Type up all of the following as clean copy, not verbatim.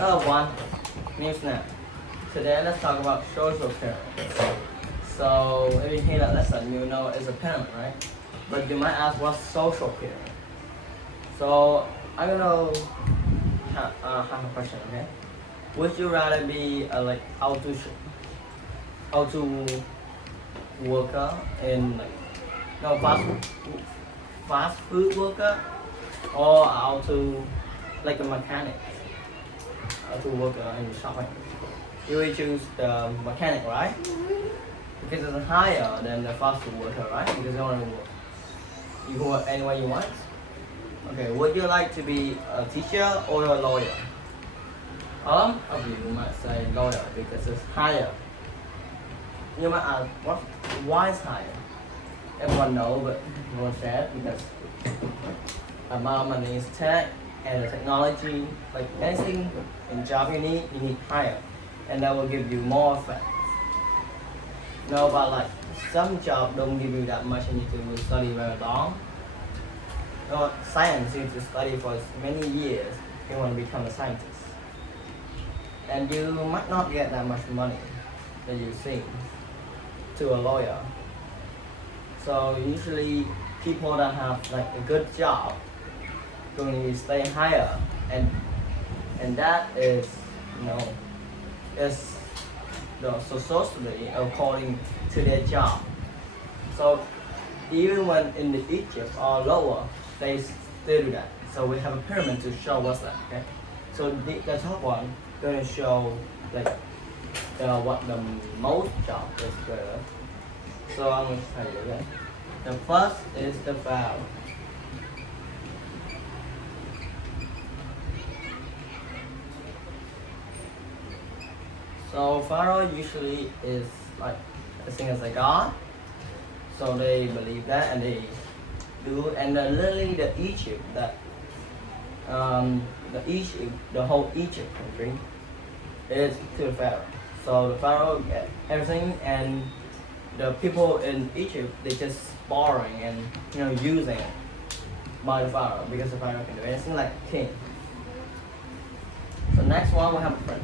one news now. Today let's talk about social caring. So if you hear that lesson, you know it's a parent, right? But you might ask what's social caring. So I'm gonna have a question, okay? Would you rather be like how to worker in like no fast food worker or how to like a mechanic to work in shopping? You will choose the mechanic, right? Because it's higher than the fast food worker, right? Because you want to work. You can work any way you want. Okay, would you like to be a teacher or a lawyer? Of you might say lawyer because it's higher. You might ask, why is higher? Everyone knows, but no one said because amount of money is tech and the technology, like anything in job you need higher, and that will give you more effects. No, but like some job don't give you that much. You need to study very long. No, science you need to study for many years if you want to become a scientist, and you might not get that much money that you think to a lawyer. So usually people that have like a good job going to stay higher, and that is is the socially according to their job. So even when in the Egypt or lower, they still do that. So we have a pyramid to show what's that. Okay. So the top one going to show like what the most job is better. So I'm going to tell you again. The first is the pharaoh. So pharaoh usually is like seen as a god. So they believe that and they do, and literally the Egypt that the whole Egypt country is to the pharaoh. So the pharaoh get everything, and the people in Egypt they just borrowing and using it by the pharaoh because the pharaoh can do anything like a king. So next one we have prince.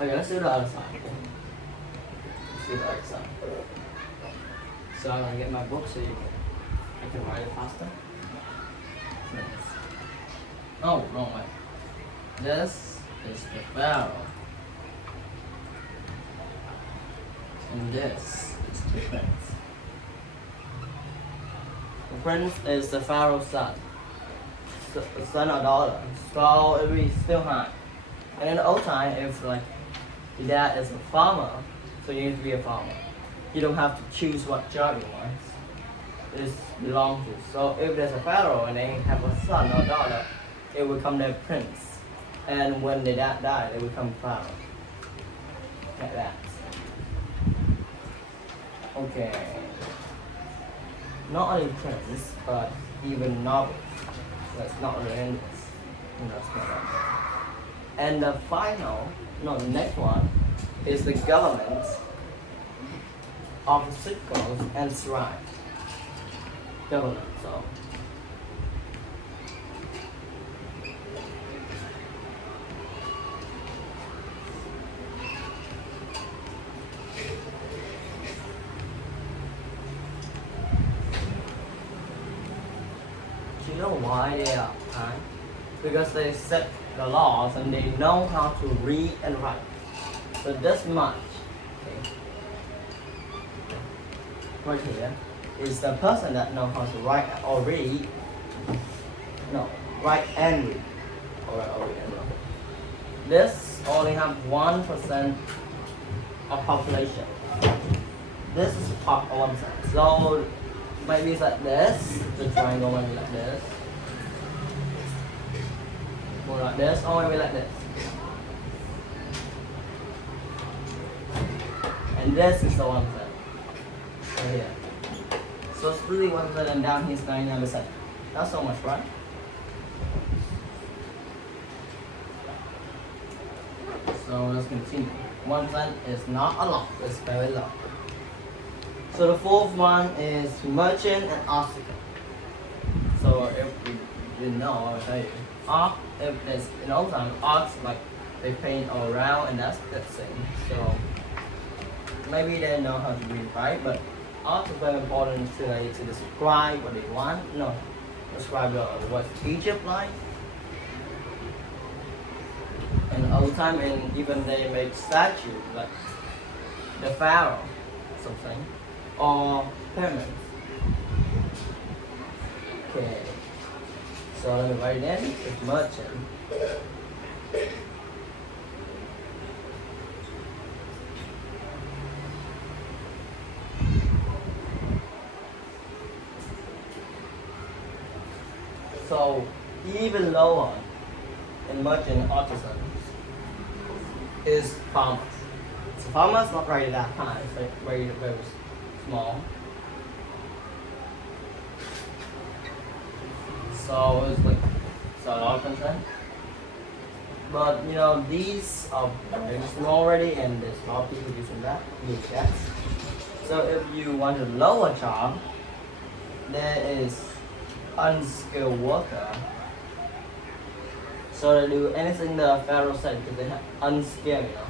Okay, let's do the other side. Okay? Let's do the other side. So I'm gonna get my book so I can write it faster. Prince. Oh, wrong way. This is the pharaoh. And this is the prince. The prince is the pharaoh's son. Son or daughter. So it will be still high. And in the old time, if like your dad is a farmer, so you need to be a farmer. You don't have to choose what job you want. It belongs to. So if there's a pharaoh and they have a son or daughter, it will become their prince. And when their dad died, they will become pharaoh. Like that. Okay. Not only prince, but even nobles. That's not really endless. That's not that. And the next one is the government of the circles and shrine. Government, so. Do you know why they are high? Because they set the laws and they know how to read and write. So this much, okay, right here, is the person that knows how to write or read. No, write and read. Or read and write. This only have 1% of population. This is part 1%. So maybe it's like this. The triangle might be like this. More like this, or maybe like this. And this is the 1%. Right here. So it's really 1% and down here is 99%. That's so much, right? So let's continue. 1% is not a lot, it's very low. So the fourth one is merchant and obstacle. So if you didn't know, I'll tell you. arc, if there's in old time arcs like they paint all around and that's the thing. So maybe they know how to read right, but arcs is very important to like, to describe what they want. No, describe what Egypt like. And old time and even they make statues like the pharaoh, something, or pyramids. Okay. So let me write it in. It's merchant. So even lower in merchant artisans is farmers. So farmers not rated that high, it's like rated very small. So it's like it's a lot of content. But you know these are very small already and there's a lot of people using that, use that. So if you want a lower job, there is unskilled worker. So they do anything the pharaoh said because they have unskilled, you know.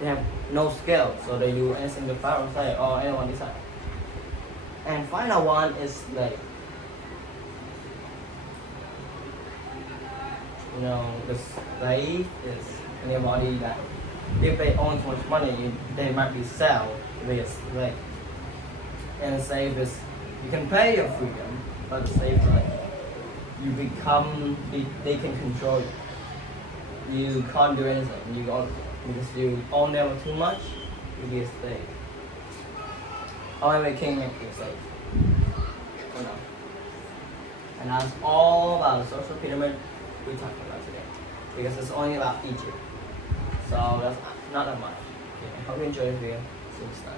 They have no skill, so they do anything the pharaoh say or anyone decide. And final one is like, you know, the slave is anybody that if they own too much money, they might be sell to be a slave. And slave is you can pay your freedom, but the slave is like you become they can control you. You can't do anything. Because you own them too much, you be a slave. Only the king makes you a slave. You know. And that's all about the social pyramid we talked about today. Because it's only about Egypt. So that's not that much. Okay, I hope you enjoyed the video. See you next time.